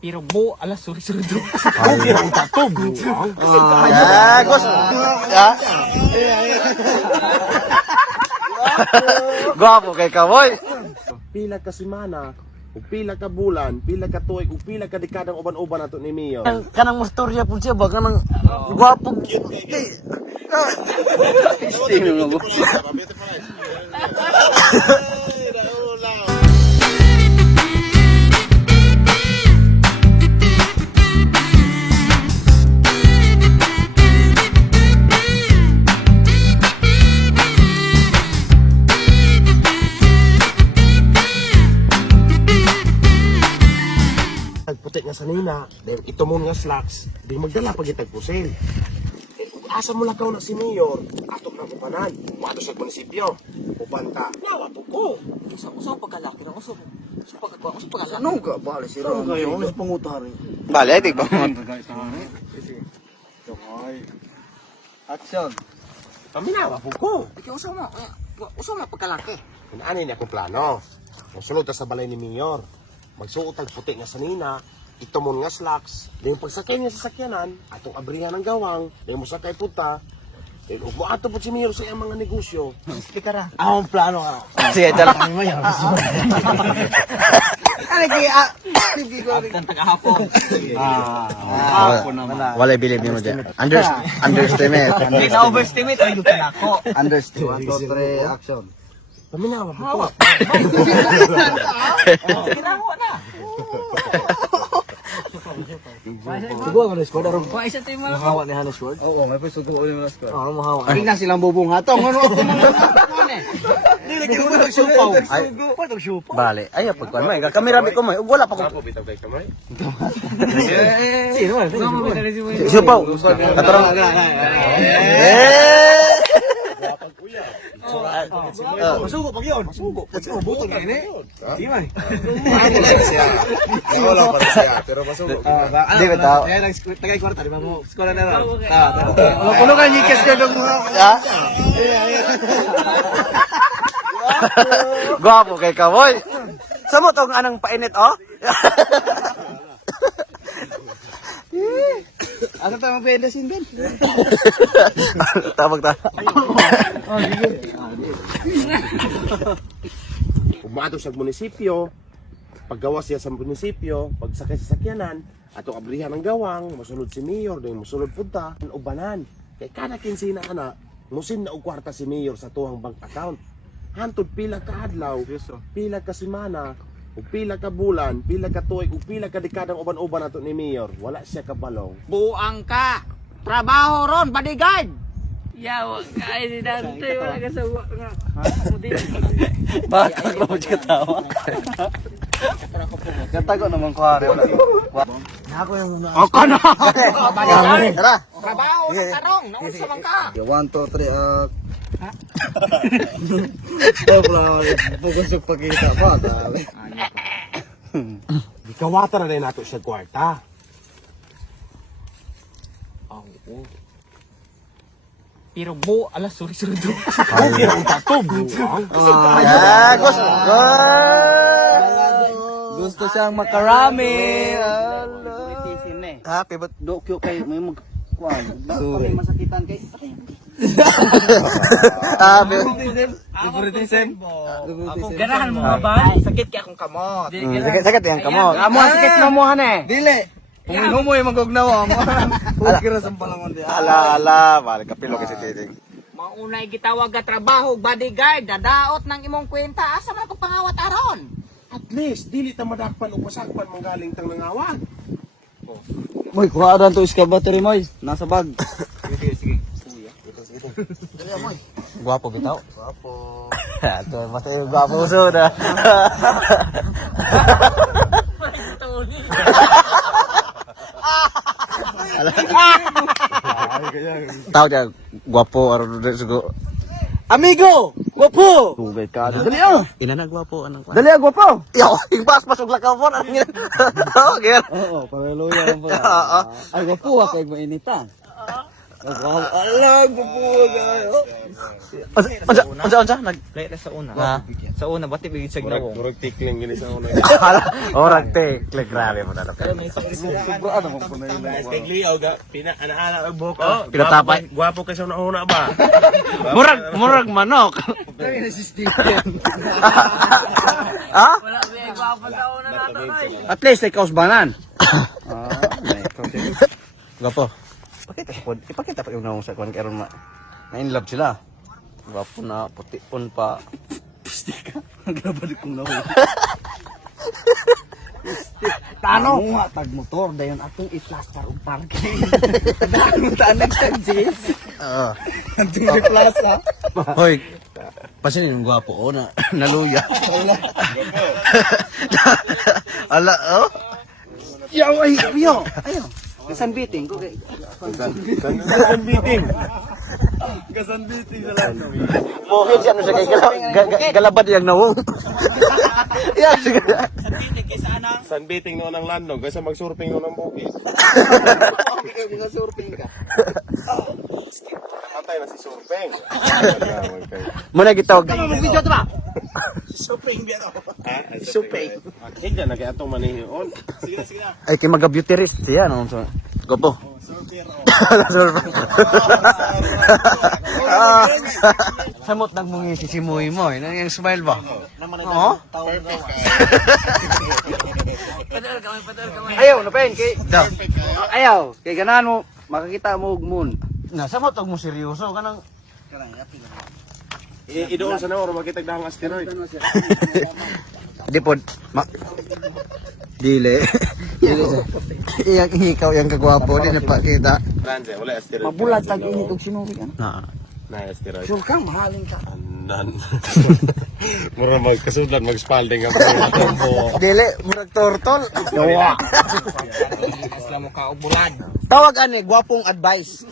Pero mo, alas, sorry do. Pero ang tatog. Gos. Gwapo kay kaboy. Pila ka semana, ug pila ka bulan, pila ka tuig, ug pila ka dekadang uban-uban nato ni Mio. Kanang mustorya po siya ba? Kanang gwapo. Puti nga sanina, then ito mo nga slacks, di magdala pag itagpusil. Asa mo lakaw na si Mayor, atok na kupanan, wato sa munisipyo, ubanta, nawa po ko. Usap pagkalaki ng usap. Usap pagkalaki. Ano ka ba? Sino kayo? Mas pangutari. Bale, ay tigba mo. Action. Kami nawa po ko. Ikaw usap mo pagkalaki. Ano niya akong plano? Musulod ta sa balay ni Mayor, magsuot ang puti nga sanina, ito mo nga slacks, then pagsakay niya sa sakyanan, atong abrihan ng gawang, then mo sakay punta, then ug moadto po si Mayor sa iyang mga negosyo. Kita ra. Ang plano ka. Sige, tala. Hindi ko rin. Ang tagahapon. Hapon naman. Wala bilib mo dyan. Underestimate. Hindi na overestimate ay lukalako. Understand. 1, 2, 3, action. Kami nawa po ko. Kinawa na. Sugo mo na squad aron. Wa isa tayo mga Mahawa ni Hanes Ward. Oo, may sugo ulit mo na squad. Oo, mahawa. Ay. Tingnan silang bubong hatong. Ano ako mga Dili ko nagsupaw. Ay. Paano nagsupaw? Bale, ay pagkuan mo. Kamera bi ko mo. Wala pa ko. Ako bitaw kay kamay. Sino man? Siupaw. Katarong. Masugo pag yun. Masugo. Butol ka ini. Di man. Wala pa siya, pero masugo. Di ba tao? Kaya tagay kwarta, di ba mo? Skola na rin. Puno ka nyikas ka ng mga... Ya. Gwapo kay kaboy. Samo tong anang painit oh. Ano tayo magpendasin, Ben? Tabag ta. Umato sa munisipyo, paggawa siya sa munisipyo, pagsakay sa sakyanan, atong abrihan ng gawang, masulod si Mayor, then masulod punta, ubanan. Kay kada kinsina ana, musin na og kwarta si Mayor sa tuwang bank account. Hantod pila ka adlaw, pila ka semana, ug pila ka bulan, pila ka tuig, ug pila ka dekadang uban-uban nato ni Mayor, wala siya kabalong. Buang ka. Trabaho ron, bodyguard. Yawa ka si Dante, wala ka sa nga. Bakit ako siya tawa? Katago naman ko hari wala. Ako yung... Ako na. Tara. Trabaho sa tarong, naunsa man ka. 1, 2, 3, Bukas yung pagkita pa. Gikawata na rin nato siya kwarta. Pero mo, alas, sorry do. Pero ang tatog. Gos. Gusto siyang makarami. Happy but Dokyo kayo, may magkuhan. Sorry. Masakitan kay... happy. Favoritism. Ganahan mo ba? Sakit kaya akong kamot. Sakit yang kamo. Amo ang sakit na mo han eh. Dili. Humuy magugnawa mo. Pukira sa palangon di. Ala, balik kapilo kasi titing. Maunay gitawag nga trabaho, bodyguard, dadaot ng imong kwenta. Asa man pagpangawat aron? At least, dili ta madakpan o pasakpan manggaling tang nangawat. Moy, kuha dan to iska battery moy. Nasa bag. Gwapo bitaw. Gwapo. Ato, mas gwapo sudah. Tahu dia gwapo aron sugo. Amigo! Gwapo! Tugay ka. Dali ah! Ina na gwapo anang kwa. Dali ah, gwapo! Yo, ibas masuk lakaw mo ang ngin. Okay. Oo, pareluya lang pala. Oo. Ay, gwapo ako yung mainitan. Alam ko po gayo. Unsa nag Lain sa una. Ha? Sa una bati bigit sa gnawong. Murag tikling gini sa una. Orang te, klik grabe mo talaga. Sobra mo po na yun. Tigliaw ga ana ang buhok. Pinatapay. Gwapo ka sa una ba? Murag manok. Kaya nasistingan. Ha? Wala may gwapo sa una nato ay. At least ay kausbanan. Gapo. Ipakita pa yung naong sa kwan karon na in love sila. Gapo na puti pun pa. Grabado kong nahuwi. Tano nga tag motor dayon atong i-plaster og parking. Daan mo tanag sa Jess. Oo. Atong i-plaster. Hoy. Pasin yung gwapo o na naluya. Ala, oh. Yaw ay yo. Ayo. Kasan biting ko kay. Kasan biting. Kasan biting sa lang. Mohit siya no siya kay galabad yang nawong. Yeah, sige. Sunbathing no ng landong kaysa mag-surfing no ng bukid. Okay, mga surfing ka. Antay na si surfing. Muna gitawag. Video to ba? Surfing biya to. Surfing. Higda na kaya itong manihion. Ay kay maga beautyrist siya no. So, gopo. Samot nang mungi si Simoy mo, nang yung smile ba? Oo. Ayaw na pen kay. Daw. Ayaw kay ganahan mo makakita mo og moon. Na samot og mo seryoso kanang Idoon sa naor makitag dahang asteroid. di pod dile. Iyang ikaw yang kagwapo din na pakita. Franze, wala asteroid. Mabulag tag init og sinuri ka. Na. Na asteroid. Sure ka mahalin ka. Anan. Mura magkasudlan mag-spalding ako. Dile murag tortol. Yawa. Asla mo ka og bulad. Tawag ani gwapong advice.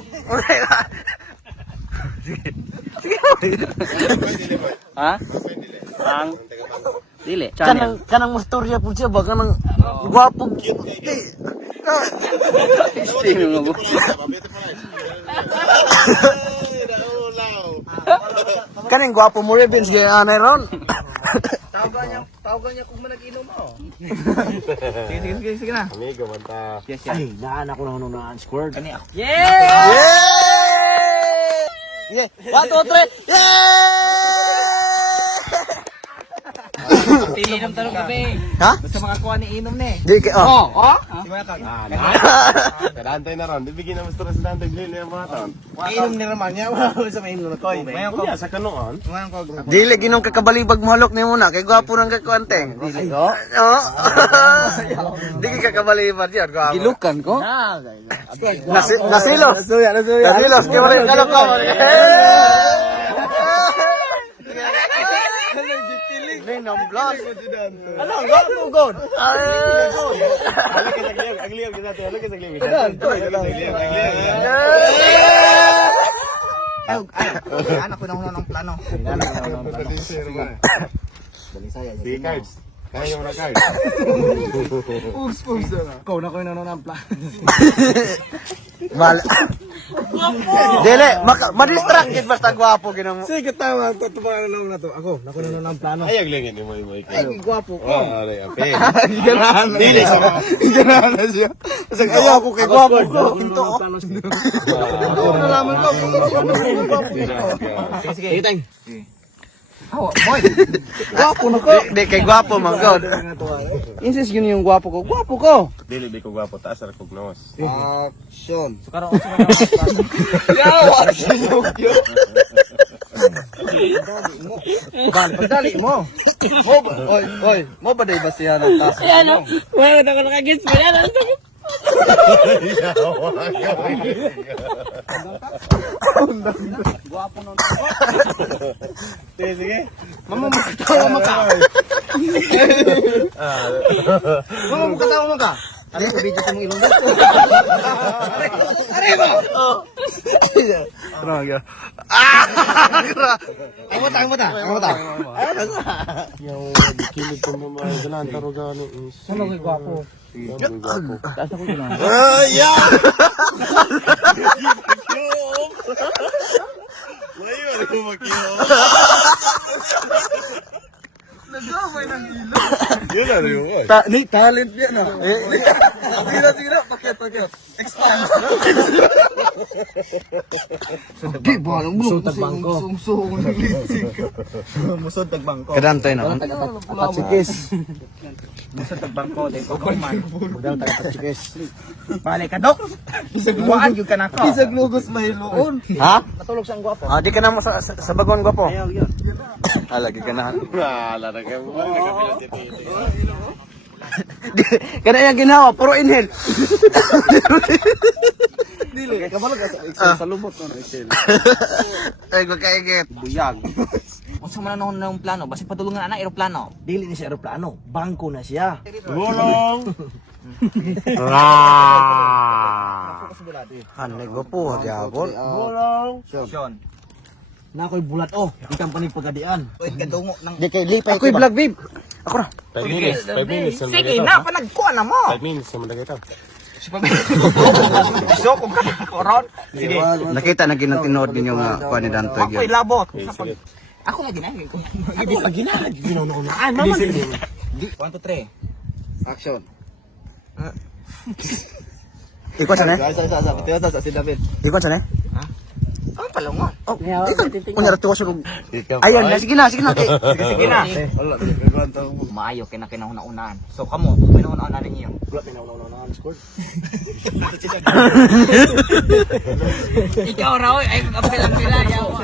Ha? Ang dili. Kanang mustorya pud siya ba kanang gwapong cute. Steam mo. Kaning gwapo mo Revens gaya anay ron. Tawagan niya kung manag-inom mo. Sige na. Amigo, manta. Ay, naan ako na nung squirt. Kani ako. Yeah! Yeah! 1, 2, 3! Yeah! Inom tanong gabi. Ha? Basta makakuha ni inom ni. Di ka oh. Di ba ka? Kadantay na ron. Di bigyan na mastura sa dantay blili ang mga taon. Inom ni Raman niya. Wala sa mainom na koy. Mayon ko. Kuya, sa kanoon. Mayon ko. Dili ginong kakabalibag malok ni muna kay gwapo nang kakuanteng. Dili ko. Oo. Di ka kakabalibag yan gwapo. Gilukan ko. Nasilos. Nasuya. Nasilos kay wala kalok ka. Venom glass. Ano, gwapo god. Hala ka sa gliyab. Agliyab ka natin. Hala ka sa gliyab. Anak ko na una ng plano. Sige, cards. Kaya yung mga cards. Oops. Ikaw na ko na ng plano. Mal. Dili, madistracted basta gwapo ginang. Sige, tama. Tutumakan na to. Ako, naku na ng plano. Ay, aglingin ni mo yung mga Ay, gwapo ko. Alay, ape. Ganahan na Dili siya. Ganahan na siya. Kasi ayaw ko kay gwapo ko. Ito. Ako nalaman ko. Sige. Itang. Boy. Gwapo na ko. Di kay gwapo man god. Insist yun yung gwapo ko. Gwapo ko. Dili, di ko gwapo. Taas na kognos. Action. Sukaro. Yaw, action yo. Pagdali mo. Oy. Mo ba day ba siya ng taas? Ayan o. Wala na ako nakagits mo yan. Ang sakit. Gwapo nun. Sige. Mamamukatawa mo ka. Mamamukatawa mo ka. Ano ko video sa mong ilong dito? Aray mo! Ano nga? Ang mata. Yung kilig ko mga dalan taro gani is. Ano kay gwapo? Gwapo. Taas ako yun. Yeah! Yun na rin yung Ni talent yan ah. Sige na, pakit. Expand. Di ba? Musod tagbangko. Musod tagbangko. Kadamtoy na. Patsikis. Musod tagbangko. Dahil ko man. Mudaw tayo patsikis. Balik ka, Dok. Bisag luwaan yung kanako. Bisag lugos mahiloon. Ha? Natulog siyang gwapo. Ah, di ka na mo sa bagon gwapo. Ah, lagi ka na. Wala na kayo. Kada yung ginawa, puro inhale. Dili. Kabalo ka sa lumot no Excel. Ay, magkaigit. Buyag. Unsa man na ng plano? Basi padulungan ana eroplano. Dili ni siya aeroplano. Bangko na siya. Gulong! Hanay gwapo, diabol. Gulong! Sean. Na ako'y bulat Ikan pa ni pagadian. Oy, kadungo nang Di kay lipay Ako'y vlog babe. Ako na. 5 minutes. 5 minutes. sige na panagkuan na mo. 5 minutes naman na ito. So kung karon. Sige. Nakita na ginatinood ninyo nga kuha ni Dantoy Ako'y yun. labot. Sige. Ako lagi na. Ako pag ginag, ginunaan. Mama, 1 2 3. Action. Ikaw sa ne? Sa si David. Ikaw sa ne? Ang palungon. Oh, kunya rato ko sulog. Ayun, sige na. Sige na. Wala, Maayo kay na kinahuna-unahan. So kamo, kinahuna-unahan ninyo. Wala na score. Ikaw raw ay apil-apila yawa.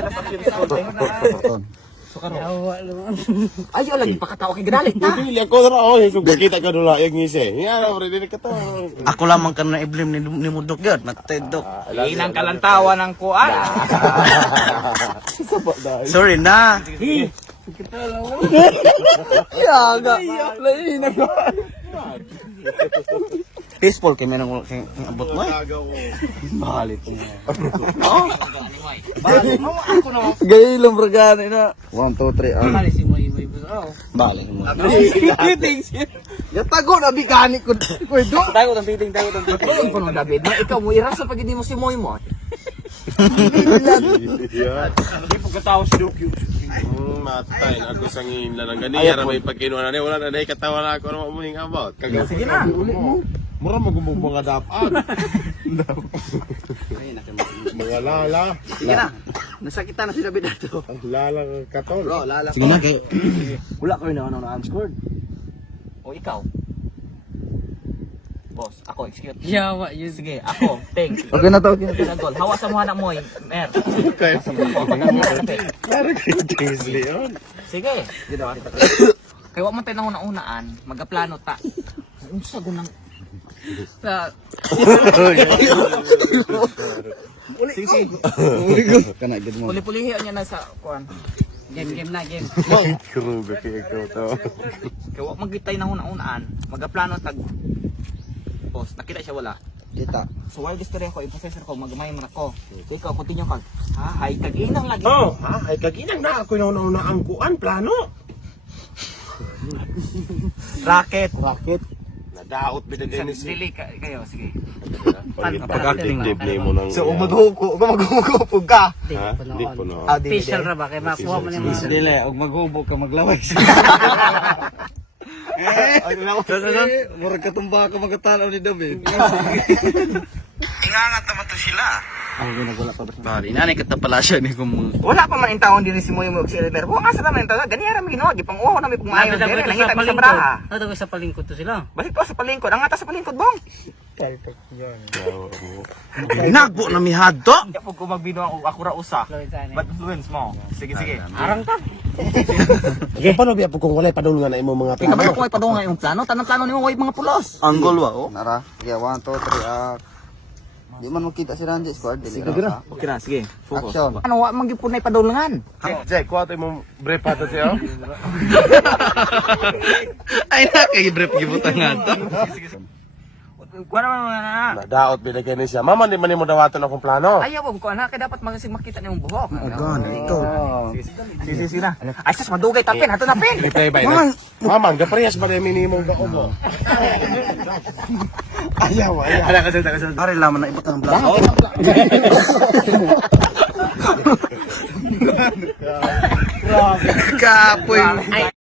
Ayaw lagi pakatawa kay ganalit ta. Pili ako na ako. So, kita ka nula yung ngisi. Yan, pwede ka to. Ako lamang ka na iblim ni Mudok yun. Matedok. Inang kalantawa ng kuan. Sorry na. Yaga. Peaceful kay menang abot mo. Balit mo. Gay lang bragana na. 1 2 3 Si mo iboy. Balik mo. Yatago na bigani ko. Koy do. Tayo tang piting. Ay ko no David, na ikaw mo irasa pag hindi mo si Moy mo. Hindi po katawa si Dokyo. Matay na ako sang inla ng ganyan. May pagkinuha na niya. Wala na na ikatawa na ako na mamuhing about. Sige na. Mura magumbong mga dapat. Mga lala. Sige na. Nasakita na si David ato. Ang lala ng katol. Bro, lala. Sige na kay. Wala ko na unscored. O ikaw. Boss, ako excuse. Yawa, sige, ako, thanks. Okay na to. Pinagol. Hawa sa mga na mo, mer. Kaya Para kayo Kingsley yun. Sige. Kaya wag man tayo nahuna-unaan, magaplano ta. Unsa gunang Sige. Kana gid mo. Puli-pulihi niya na sa kuan. Game na, game. Krube kayo ikaw to. Kaya wag magitay nahuna-unaan, magaplano tag. Boss, nakita siya wala. Kita. So while istorya ko, i-processor ko, magmay mo na ko. So ikaw, continue ka. Ha, hay, kag-inang lagi. Oh, ha? Ay kaginang na ako na ang kuan plano. Racket. Nadaot binigay ni si. Dili kayo, sige. Pag-active mo ng... So maghuko ka. Ha? Hindi po na. Facial ra ba kay makuha mo ni mo. Dili, og maghubo ka maglaway. Murag katumba ka magatanaw ni David. Ingangat naman to sila. Ang ginagula pa ba? Bali, nanay kita pala siya ni kung Wala pa man intawon din si Moy mo si Elmer. Kung asa naman ta, ganyan ra mi ginawa, gipang uho na mi pung maayo dire, nangita mi sa braha. Ano sa palingkod to sila? Balik ko sa palingkod, ang ata sa palingkod bong. Nagbo na mihado. Di po ko magbino ako ra usa. Bad influence mo. Sige. Arang ta. Sige, paano biya po kung walay padulungan na imong mga Ikaw ba plano? ko ay padungan imong plano? Tanang plano nimo way mga pulos. Anggol wa oh. Nara. Yeah, 1 2 3 Di man makita si Randy squad. Sige na. Okay na, sige. Focus. Action. Ano wa man gyud punay padulungan? Jay, kuha ito imong brief pato siya. Ay na kay brief gibutan nga to. Kuha naman na. Nadaot binigay ni siya. Mama, di man mo dawaton akong plano. Ayaw ko na kay dapat magasig makita nimong buhok. Ito. Sige na. Ay sus madugay tapin, hato napin. Reply ba ina? Mama, gaparehas ba na minimum gaon mo? Ayaw. Ari laman na ibutang black. Kapoy.